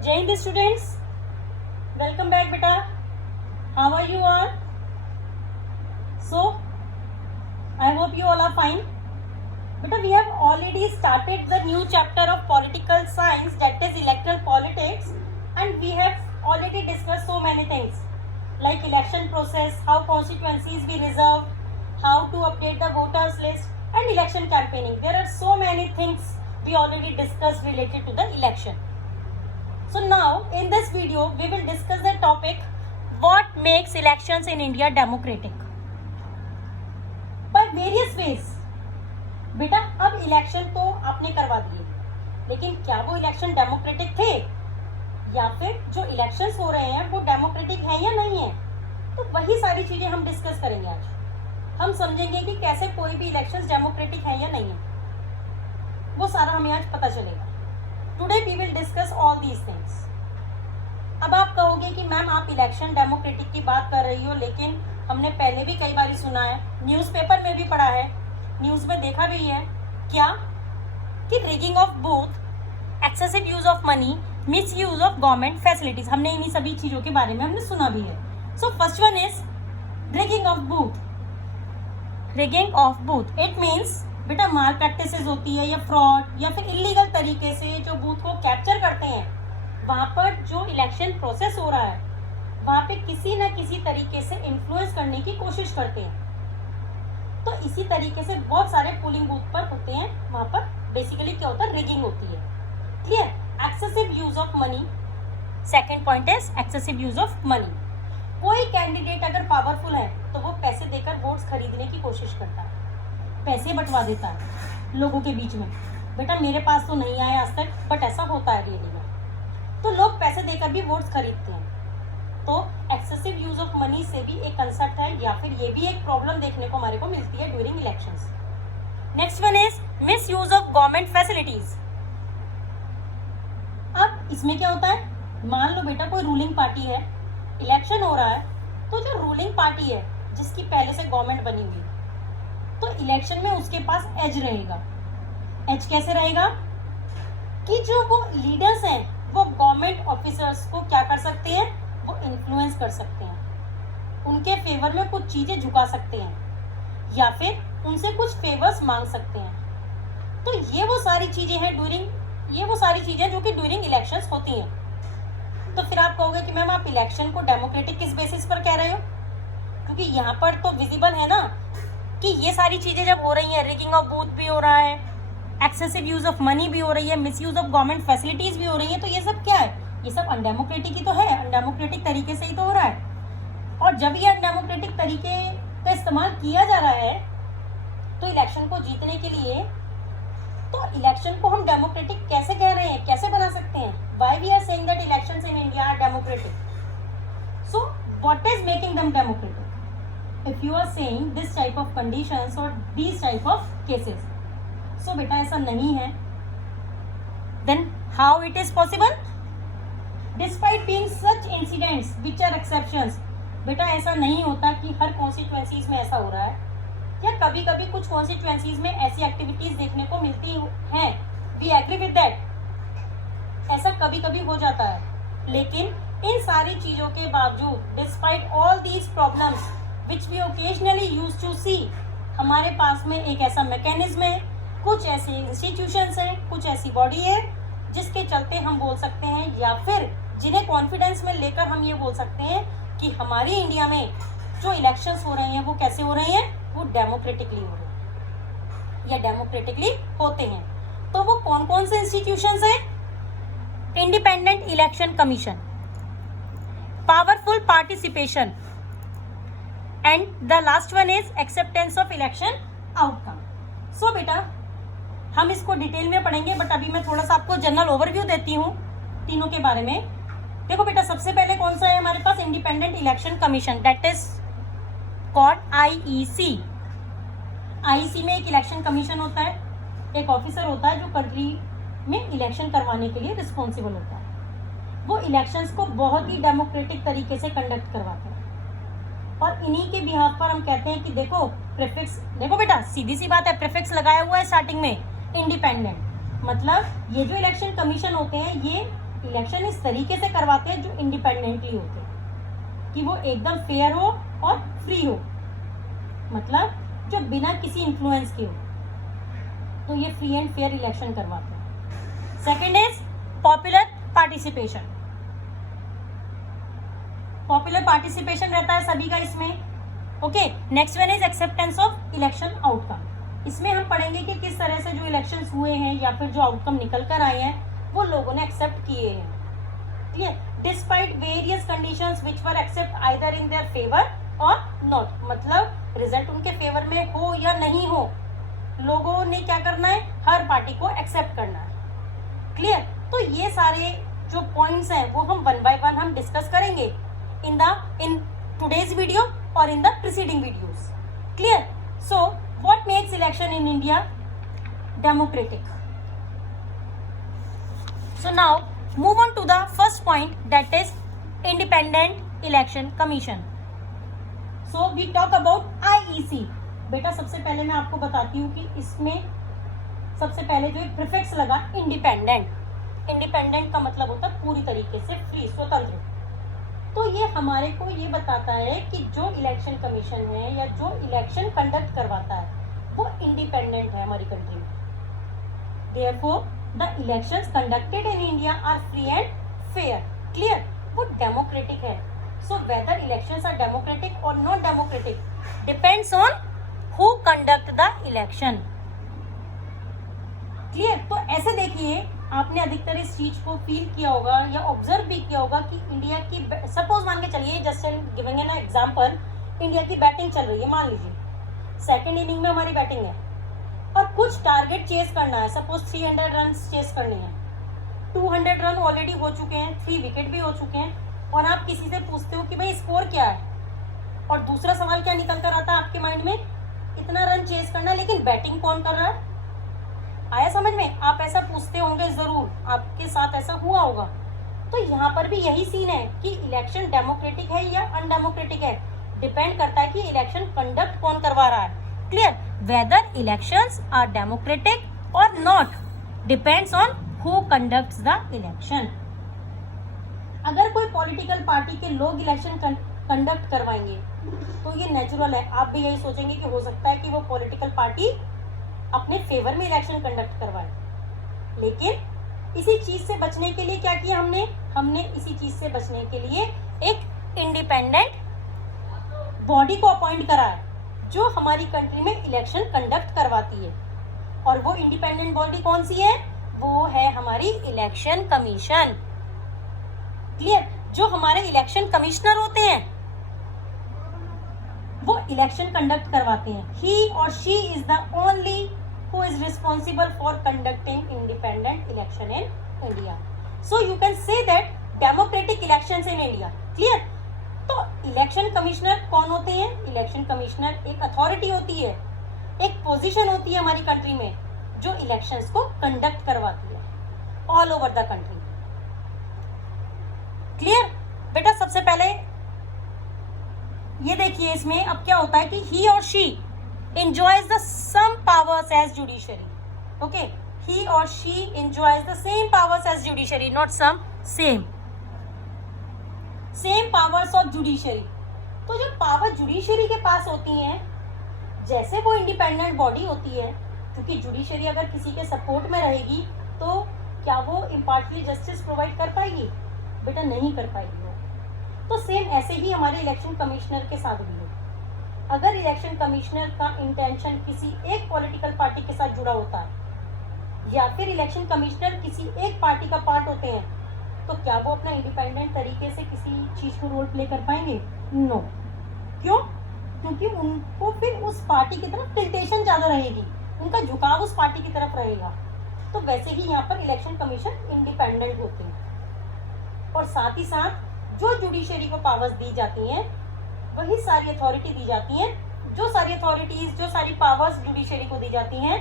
Jai Hind students, welcome back beta. How are you all? So I hope you all are fine. Beta, we have already started the new chapter of political science, that is electoral politics, and we have already discussed so many things like election process, how constituencies be reserved, how to update the voters list, and election campaigning. There are so many things we already discussed related to the election. So now in this video we will discuss the topic what makes elections in India democratic by various ways. बेटा अब election तो आपने करवा दिए, लेकिन क्या वो election democratic थे या फिर जो इलेक्शंस हो रहे हैं वो डेमोक्रेटिक हैं या नहीं है, तो वही सारी चीजें हम डिस्कस करेंगे आज. हम समझेंगे कि कैसे कोई भी इलेक्शंस डेमोक्रेटिक है या नहीं है, वो सारा हमें आज पता चलेगा. Today we will discuss all these things. अब आप कहोगे कि मैम आप इलेक्शन डेमोक्रेटिक की बात कर रही हो, लेकिन हमने पहले भी कई बार सुना है, न्यूज़पेपर में भी पढ़ा है, न्यूज़ में देखा भी है क्या कि rigging of booth, excessive use of money, miss use of government facilities. हमने इन्हीं सभी चीज़ों के बारे में हमने सुना भी है. So first one is rigging of booth. Rigging of booth it means बेटा माल प्रैक्टिसेस होती है या फ्रॉड या फिर इलीगल तरीके से जो बूथ को कैप्चर करते हैं, वहाँ पर जो इलेक्शन प्रोसेस हो रहा है वहाँ पे किसी न किसी तरीके से इन्फ्लुएंस करने की कोशिश करते हैं. तो इसी तरीके से बहुत सारे पोलिंग बूथ पर होते हैं, वहाँ पर बेसिकली क्या होता है, रिगिंग होती है. Clear. Excessive use of money. Second point is excessive use of money. कोई कैंडिडेट अगर पावरफुल है तो वो पैसे देकर वोट्स खरीदने की कोशिश करता है, पैसे बंटवा देता है लोगों के बीच में. बेटा मेरे पास तो नहीं आया आज तक, बट ऐसा होता है रियली में. तो लोग पैसे देकर भी वोट्स खरीदते हैं. तो एक्सेसिव यूज ऑफ मनी से भी एक कंसेप्ट है या फिर ये भी एक प्रॉब्लम देखने को हमारे को मिलती है during elections. Next one is miss use of government facilities. अब इसमें क्या होता है, मान लो बेटा कोई रूलिंग पार्टी है, इलेक्शन हो रहा है, तो जो रूलिंग पार्टी है जिसकी पहले से गवर्नमेंट बनी हुई, तो इलेक्शन में उसके पास एज रहेगा. एज कैसे रहेगा कि जो वो लीडर्स हैं वो गवर्नमेंट ऑफिसर्स को क्या कर सकते हैं, वो इन्फ्लुएंस कर सकते हैं, उनके फेवर में कुछ चीजें झुका सकते हैं या फिर उनसे कुछ फेवर्स मांग सकते हैं. तो ये वो सारी चीजें हैं जो कि ड्यूरिंग इलेक्शंस होती हैं. तो फिर आप कहोगे कि मैम आप इलेक्शन को डेमोक्रेटिक किस बेसिस पर कह रहे हो, क्योंकि यहाँ पर तो विजिबल है ना कि ये सारी चीजें जब हो रही हैं, रिगिंग ऑफ बूथ भी हो रहा है, एक्सेसिव यूज ऑफ मनी भी हो रही है, miss use of government facilities भी हो रही है, तो ये सब क्या है, ये सब अनडेमोक्रेटिक ही तो है, अनडेमोक्रेटिक तरीके से ही तो हो रहा है. और जब ये अनडेमोक्रेटिक तरीके का इस्तेमाल किया जा रहा है तो इलेक्शन को जीतने के लिए, तो इलेक्शन को हम डेमोक्रेटिक कैसे कह रहे हैं, कैसे बना सकते हैं, why we are saying that elections in India are democratic. So what is making them democratic if you are saying this type of conditions or these type of cases. So बेटा ऐसा नहीं है. Then how it is possible? Despite being such incidents which are exceptions. बेटा ऐसा नहीं होता कि हर constituencies में ऐसा हो रहा है, या कभी कभी कुछ कॉन्स्टिट्यूएंसीज में ऐसी एक्टिविटीज देखने को मिलती हैं. We agree with that. ऐसा कभी कभी हो जाता है, लेकिन इन सारी चीजों के बावजूद despite all these problems which we occasionally used to see, हमारे पास में एक ऐसा मैकेनिज्म है, कुछ ऐसे इंस्टीट्यूशंस हैं, कुछ ऐसी बॉडी है जिसके चलते हम बोल सकते हैं या फिर जिन्हें कॉन्फिडेंस में लेकर हम ये बोल सकते हैं कि हमारी इंडिया में जो इलेक्शंस हो रहे हैं वो कैसे हो रहे हैं, वो डेमोक्रेटिकली हो रहे हैं या डेमोक्रेटिकली होते हैं. तो वो कौन कौन से इंस्टीट्यूशंस हैं? Independent election commission, powerful participation, and the last one is acceptance of election outcome. So बेटा हम इसको डिटेल में पढ़ेंगे, बट अभी मैं थोड़ा सा आपको जनरल ओवरव्यू देती हूँ तीनों के बारे में. देखो बेटा सबसे पहले कौन सा है हमारे पास, independent election commission, that is called IEC. IEC में एक इलेक्शन कमीशन होता है, एक ऑफिसर होता है जो कंट्री में इलेक्शन करवाने के लिए रिस्पॉन्सिबल होता है. वो इलेक्शंस को बहुत ही डेमोक्रेटिक तरीके से कंडक्ट करवाता है, और इन्हीं के बिहाफ पर हम कहते हैं कि देखो प्रीफिक्स, देखो बेटा सीधी सी बात है, प्रीफिक्स लगाया हुआ है स्टार्टिंग में इंडिपेंडेंट, मतलब ये जो इलेक्शन कमीशन होते हैं ये इलेक्शन इस तरीके से करवाते हैं जो इंडिपेंडेंटली होते हैं, कि वो एकदम फेयर हो और फ्री हो, मतलब जो बिना किसी इन्फ्लुएंस के हो, तो ये फ्री एंड फेयर इलेक्शन करवाते हैं। Second is popular participation. Popular participation रहता है सभी का इसमें। Okay, next one is acceptance of election outcome. इसमें हम पढ़ेंगे कि किस तरह से जो इलेक्शंस हुए हैं या फिर जो आउटकम निकल कर आए हैं वो लोगों ने एक्सेप्ट किए हैं। Clear? Despite various conditions which were accept either in their favour और नॉट, मतलब रिजल्ट उनके फेवर में हो या नहीं हो, लोगों ने क्या करना है, हर पार्टी को एक्सेप्ट करना है। क्लियर? तो ये सारे जो पॉइंट्स हैं वो हम वन बाय वन हम डिस्कस करेंगे इन टुडेज वीडियो और in the preceding videos. Clear? So what makes election in India democratic? So now move on to the first point, that is Independent Election Commission. So we talk about IEC. बेटा सबसे पहले मैं आपको बताती हूँ कि इसमें सबसे पहले जो एक प्रीफिक्स लगा इंडिपेंडेंट। इंडिपेंडेंट का मतलब होता है पूरी तरीके से फ्री, स्वतंत्र। तो ये हमारे को ये बताता है कि जो इलेक्शन कमीशन है या जो इलेक्शन कंडक्ट करवाता है वो इंडिपेंडेंट है हमारी कंट्री में। Therefore, the elections conducted in India are free and fair. Clear? वो डेमोक्रेटिक है। So whether elections are democratic or not democratic depends on who conduct the election. Clear? तो ऐसे देखिए, आपने अधिकतर इस चीज को फील किया होगा या ऑब्जर्व भी किया होगा कि इंडिया की, सपोज मान के चलिए, just giving an example, India की बैटिंग चल रही है, मान लीजिए सेकंड इनिंग में हमारी बैटिंग है और कुछ टारगेट चेस करना है, सपोज 300 रन चेस करने हैं, 200 रन ऑलरेडी हो चुके हैं, 3 विकेट भी हो चुके हैं, और आप किसी से पूछते हो कि भाई स्कोर क्या है, और दूसरा सवाल क्या निकल कर आता है आपके माइंड में, इतना रन चेस करना, लेकिन बैटिंग कौन कर रहा है? आया समझ में? आप ऐसा पूछते होंगे, जरूर आपके साथ ऐसा हुआ होगा। तो यहाँ पर भी यही सीन है कि इलेक्शन डेमोक्रेटिक है या अनडेमोक्रेटिक है, डिपेंड करता है कि इलेक्शन कंडक्ट कौन करवा रहा है। Clear? Whether elections are democratic और not depends on who conducts the election. अगर कोई पॉलिटिकल पार्टी के लोग इलेक्शन कंडक्ट करवाएंगे तो ये नेचुरल है, आप भी यही सोचेंगे कि हो सकता है कि वो पॉलिटिकल पार्टी अपने फेवर में इलेक्शन कंडक्ट करवाए। लेकिन इसी चीज से बचने के लिए क्या किया हमने इसी चीज से बचने के लिए एक इंडिपेंडेंट बॉडी को अपॉइंट करा है जो हमारी कंट्री में इलेक्शन कंडक्ट करवाती है। और वो इंडिपेंडेंट बॉडी कौन सी है? वो है हमारी इलेक्शन कमीशन। क्लियर? जो हमारे इलेक्शन कमिश्नर होते हैं वो इलेक्शन कंडक्ट करवाते हैं। ही और she is the only who is responsible for conducting independent election in India. So you can say that democratic elections in India. Clear? तो इलेक्शन कमिश्नर कौन होते हैं? इलेक्शन कमिश्नर एक अथॉरिटी होती है, एक पोजीशन होती है हमारी कंट्री में जो इलेक्शंस को कंडक्ट करवाती है all over the country. Clear? बेटा सबसे पहले ये देखिए, इसमें अब क्या होता है कि ही और she enjoys the some powers as judiciary. Okay, he or she enjoys the same powers as judiciary, not some, same powers of judiciary. तो जो पावर जुडिशरी के पास होती हैं, जैसे वो इंडिपेंडेंट बॉडी होती है, क्योंकि जुडिशरी अगर किसी के सपोर्ट में रहेगी तो क्या वो इम्पार्शियल जस्टिस प्रोवाइड कर पाएगी? बेटा नहीं कर पाएगी वो। तो सेम ऐसे ही हमारे इलेक्शन कमिश्नर के साथ भी है। अगर इलेक्शन कमिश्नर का इंटेंशन किसी एक पॉलिटिकल पार्टी के साथ जुड़ा होता है या फिर इलेक्शन कमिश्नर किसी एक पार्टी का पार्ट होते हैं, तो क्या वो अपना इंडिपेंडेंट तरीके से किसी चीज को रोल प्ले कर पाएंगे? नो। क्यों? क्योंकि उनको फिर उस पार्टी की तरफ टिल्टेशन ज्यादा रहेगी, उनका झुकाव उस पार्टी की तरफ रहेगा। तो वैसे ही यहाँ पर इलेक्शन कमीशन इंडिपेंडेंट होते हैं। और साथ ही साथ जो जुडिशरी को पावर्स दी जाती हैं वही सारी अथॉरिटी दी जाती हैं, जो सारी अथॉरिटीज, जो सारी पावर्स जुडिशरी को दी जाती हैं,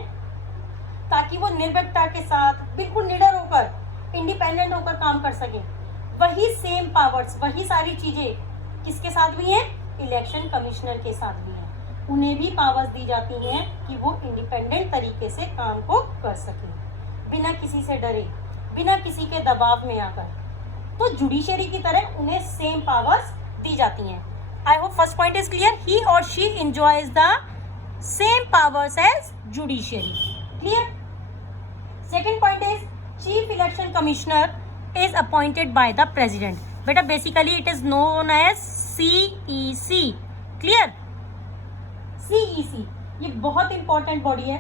ताकि वो निर्भीकता के साथ बिल्कुल निडर होकर, इंडिपेंडेंट होकर काम कर सके। वही सेम पावर्स, वही सारी चीजें किसके साथ भी हैं? इलेक्शन कमिश्नर के साथ भी हैं। उन्हें भी पावर्स दी जाती हैं कि वो इंडिपेंडेंट तरीके से काम को कर सके, बिना किसी से डरे, बिना किसी के दबाव में आकर। तो जुडिशरी की तरह उन्हें सेम पावर्स दी जाती हैं। I hope first point is clear. He और she enjoys the same powers as judiciary. Clear. Second point is chief election commissioner is appointed by the president. बेटा basically it is known as CEC। Clear. CEC ये बहुत important body है,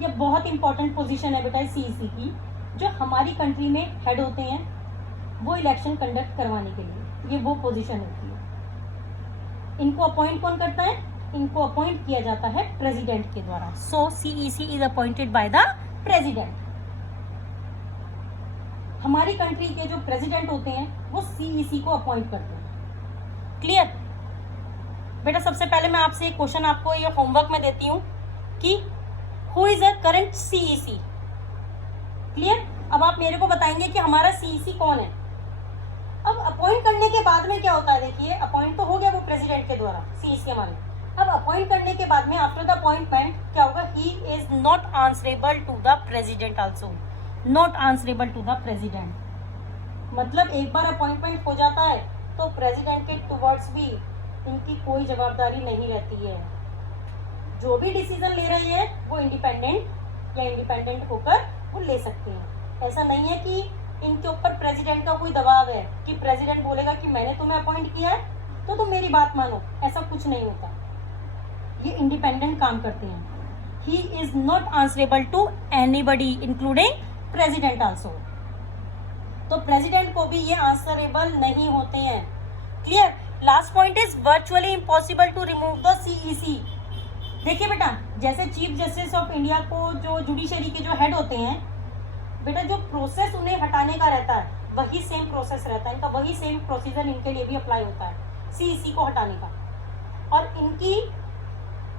ये बहुत important position है बेटा CEC की। जो हमारी कंट्री में हेड होते हैं वो इलेक्शन कंडक्ट करवाने के लिए, ये वो पोजीशन होती है। इनको अपॉइंट कौन करता है? इनको अपॉइंट किया जाता है प्रेसिडेंट के द्वारा। सो CEC is appointed by the president. हमारी कंट्री के जो प्रेसिडेंट होते हैं वो CEC को अपॉइंट करते हैं। क्लियर। बेटा सबसे पहले मैं आपसे एक क्वेश्चन आपको ये होमवर्क में देती हूँ कि who is a current CEC। Clear. अब आप मेरे को बताएंगे कि हमारा CEC कौन है। अब अपॉइंट करने के बाद में क्या होता है, देखिए अपॉइंट तो हो गया वो प्रेसिडेंट के द्वारा CEC हमारे। अब अपॉइंट करने के बाद में आफ्टर द अपॉइंटमेंट क्या होगा, he is not answerable to the president also, not answerable to the president. मतलब एक बार अपॉइंटमेंट हो जाता है तो प्रेसिडेंट के टुवर्ड्स भी इनकी कोई जवाबदारी नहीं रहती है। जो भी डिसीजन ले रहे हैं वो इंडिपेंडेंट होकर वो ले सकते हैं। ऐसा नहीं है कि इनके ऊपर प्रेसिडेंट का कोई दबाव है कि प्रेसिडेंट बोलेगा कि मैंने तुम्हें अपॉइंट किया है तो तुम मेरी बात मानो, ऐसा कुछ नहीं होता। ये इंडिपेंडेंट काम करते हैं। He is not answerable to anybody including president also. तो प्रेसिडेंट को भी ये आंसरेबल नहीं होते हैं। Clear. Last point is virtually impossible to remove the CEC। देखिए बेटा जैसे चीफ जस्टिस ऑफ इंडिया को जो जुडिशरी के जो हेड होते हैं बेटा, जो प्रोसेस उन्हें हटाने का रहता है वही सेम प्रोसेस रहता है इनका, वही सेम प्रोसीजर इनके लिए भी अप्लाई होता है CEC को हटाने का। और इनकी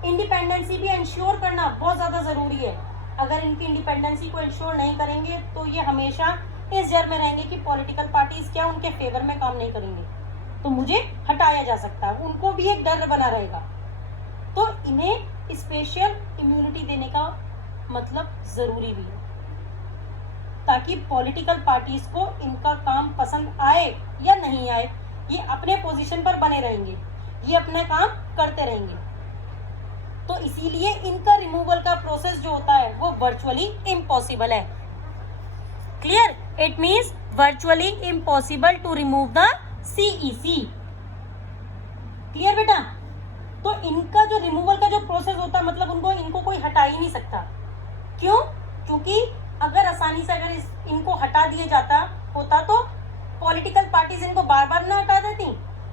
इंडिपेंडेंसी भी इंश्योर करना बहुत ज़्यादा ज़रूरी है। अगर इनकी इंडिपेंडेंसी को इंश्योर नहीं करेंगे तो ये हमेशा इस डर में रहेंगे कि पॉलिटिकल पार्टीज क्या उनके फेवर में काम नहीं करेंगे तो मुझे हटाया जा सकता है। उनको भी एक डर बना रहेगा। तो इन्हें स्पेशल इम्यूनिटी देने का मतलब ज़रूरी भी है ताकि पॉलिटिकल पार्टीज को इनका काम पसंद आए या नहीं आए, ये अपने पोजीशन पर बने रहेंगे, ये अपना काम करते रहेंगे। तो इसीलिए इनका रिमूवल का प्रोसेस जो होता है वो वर्चुअली इम्पॉसिबल है। Clear. It means virtually impossible to remove the CEC। Clear बेटा। तो इनका जो रिमूवल का जो प्रोसेस होता है मतलब इनको कोई हटा ही नहीं सकता। क्यों? क्योंकि अगर आसानी से अगर इनको हटा दिया जाता होता तो पॉलिटिकल पार्टीज इनको बार बार ना हटा देती।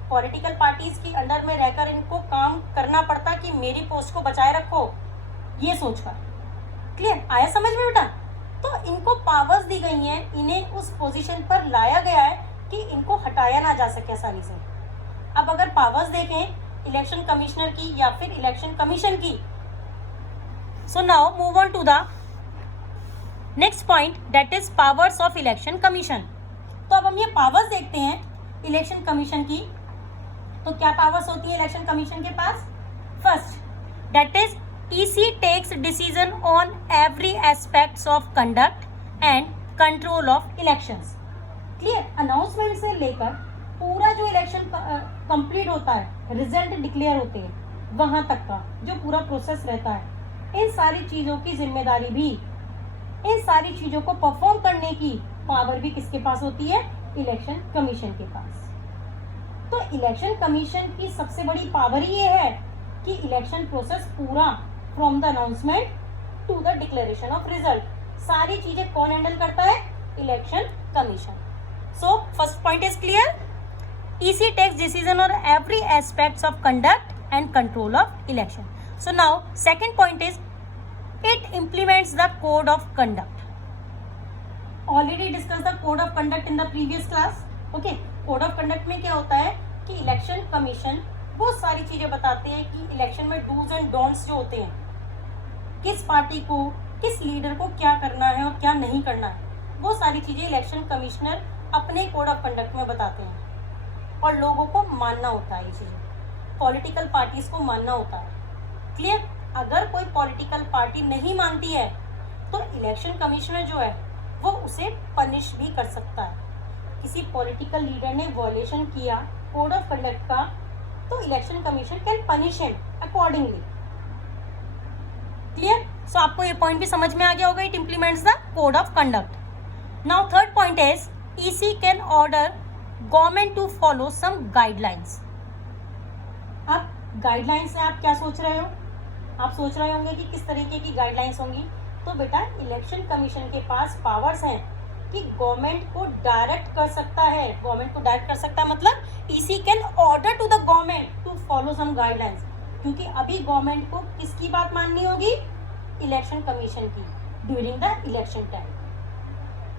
पॉलिटिकल पार्टीज की अंडर में रहकर इनको काम करना पड़ता कि मेरी पोस्ट को बचाए रखो, ये सोचकर। क्लियर। आया समझ में बेटा। तो इनको पावर्स दी गई हैं, इन्हें उस पोजीशन पर लाया गया है कि इनको हटाया ना जा सके आसानी से। अब अगर पावर्स देखें इलेक्शन कमिश्नर की या फिर इलेक्शन कमीशन की, so now move on to the next point that is powers of election commission. तो अब हम ये पावर्स देखते हैं इलेक्शन कमीशन की। तो क्या पावर्स होती है इलेक्शन कमीशन के पास? First that is EC takes decision on every aspects of conduct and control of elections। Clear. Announcement से लेकर पूरा जो इलेक्शन कंप्लीट होता है, रिजल्ट डिक्लेयर होते हैं, वहां तक का जो पूरा प्रोसेस रहता है, इन सारी चीजों की जिम्मेदारी भी, इन सारी चीजों को परफॉर्म करने की पावर भी किसके पास होती है? इलेक्शन कमीशन के पास। तो इलेक्शन कमीशन की सबसे बड़ी पावर ही ये है कि इलेक्शन प्रोसेस पूरा from the announcement to the declaration of result, सारी चीजें कौन हैंडल करता है? Election commission. So first point is clear. EC takes decision on every aspects of conduct and control of election. So now second point is it implements the code of conduct. Already discussed the code of conduct in the previous class. Okay, code of conduct में क्या होता है कि election commission बहुत सारी चीजें बताते हैं कि इलेक्शन में डूज एंड डोंट्स जो होते हैं, किस पार्टी को, किस लीडर को क्या करना है और क्या नहीं करना है, वो सारी चीजें इलेक्शन कमिश्नर अपने कोड ऑफ कंडक्ट में बताते हैं और लोगों को मानना होता है। ये चीजें पॉलिटिकल पार्टीज को मानना होता है। क्लियर। अगर कोई पॉलिटिकल पार्टी नहीं मानती है तो इलेक्शन कमिश्नर जो है वो उसे पनिश भी कर सकता है। किसी पॉलिटिकल लीडर ने वॉयलेशन किया कोड ऑफ कंडक्ट का, तो election commission can punish him accordingly. Clear? So आपको ये पॉइंट भी समझ में आ गया होगा, it implements the code of conduct. Now third point is EC can order government to follow some guidelines. अब गाइडलाइंस से आप क्या सोच रहे हो? आप सोच रहे होंगे कि किस तरीके की गाइडलाइंस होंगी। तो बेटा इलेक्शन कमीशन के पास पावर्स हैं कि गवर्नमेंट को डायरेक्ट कर सकता है। गवर्नमेंट को डायरेक्ट कर सकता है मतलब EC can order to the government to follow some guidelines, क्योंकि अभी गवर्नमेंट को किसकी बात माननी होगी? इलेक्शन कमीशन की ड्यूरिंग द इलेक्शन टाइम।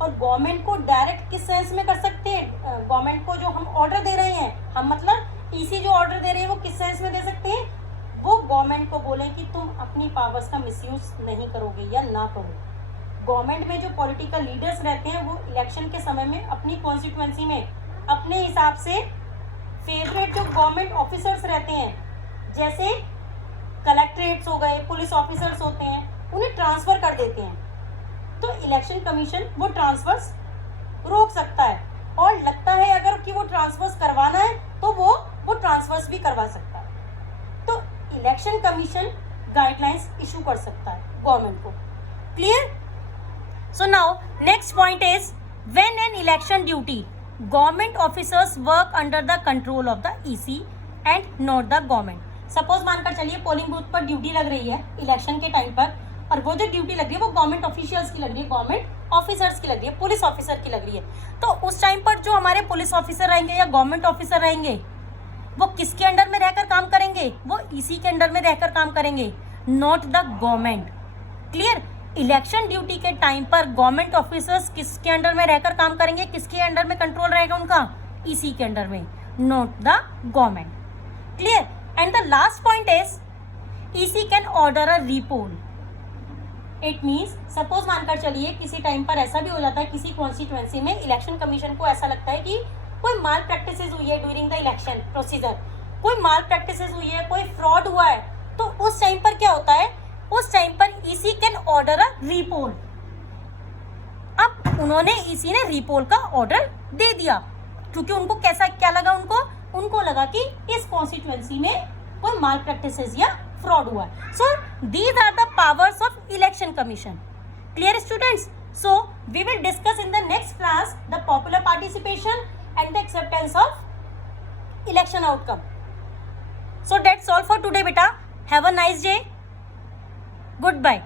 और गवर्नमेंट को डायरेक्ट किस सेंस में कर सकते हैं? गवर्नमेंट को जो हम ऑर्डर दे रहे हैं, हम मतलब ईसी जो ऑर्डर दे रहे हैं वो किस सेंस में दे सकते हैं? वो गवर्नमेंट को बोले कि तुम अपनी पावर्स का मिसयूज नहीं करोगे या ना करो। गवर्नमेंट में जो पॉलिटिकल लीडर्स रहते हैं वो इलेक्शन के समय में अपनी कॉन्स्टिट्यूएंसी में अपने हिसाब से फेवरेट जो गवर्नमेंट ऑफिसर्स रहते हैं, जैसे कलेक्ट्रेट्स हो गए, पुलिस ऑफिसर्स होते हैं, उन्हें ट्रांसफर कर देते हैं। तो इलेक्शन कमीशन वो ट्रांसफर्स रोक सकता है, और लगता है अगर कि वो ट्रांसफर्स करवाना है तो वो ट्रांसफर्स भी करवा सकता है। तो इलेक्शन कमीशन गाइडलाइंस इशू कर सकता है गवर्नमेंट को। Clear? So now next point is when an election duty government officers work under the control of the EC and not the government. Suppose मानकर चलिए पोलिंग बूथ पर duty लग रही है इलेक्शन के टाइम पर, और वो जो ड्यूटी लग रही है वो गवर्नमेंट ऑफिशियल्स की लग रही है, गवर्नमेंट ऑफिसर्स की लग रही है, पुलिस ऑफिसर की लग रही है। तो उस टाइम पर जो हमारे पुलिस ऑफिसर रहेंगे या गवर्नमेंट ऑफिसर रहेंगे वो किसके अंडर में रहकर काम करेंगे? वो ईसी के अंडर में रहकर काम करेंगे, not the government. Clear? Election duty के टाइम पर गवर्नमेंट ऑफिसर्स किसके अंडर में रहकर काम करेंगे? किसके अंडर में कंट्रोल रहेगा उनका? ईसी के अंडर में, not the government. Clear? And the last point is EC can order a repoll. It means suppose मानकर चलिए किसी टाइम पर ऐसा भी हो जाता है किसी कॉन्स्टिट्यूएंसी में इलेक्शन कमीशन को ऐसा लगता है कि कोई माल प्रैक्टिसेस हुई है ड्यूरिंग द इलेक्शन प्रोसीजर, कोई माल प्रैक्टिसेस हुई है, कोई फ्रॉड हुआ है, तो उस टाइम पर क्या होता है? उस टाइम पर EC can order a repoll. अब उन्होंने ईसी ने रीपोल का ऑर्डर दे दिया क्योंकि उनको कैसा क्या लगा? उनको लगा कि इस कॉन्स्टिट्यूएंसी में कोई माल प्रैक्टिसेस या फ्रॉड हुआ है। So these are the powers of election commission. Clear students? So we will discuss in the next class the popular participation and the acceptance of election outcome. So that's all for today beta. Have a nice day. Goodbye.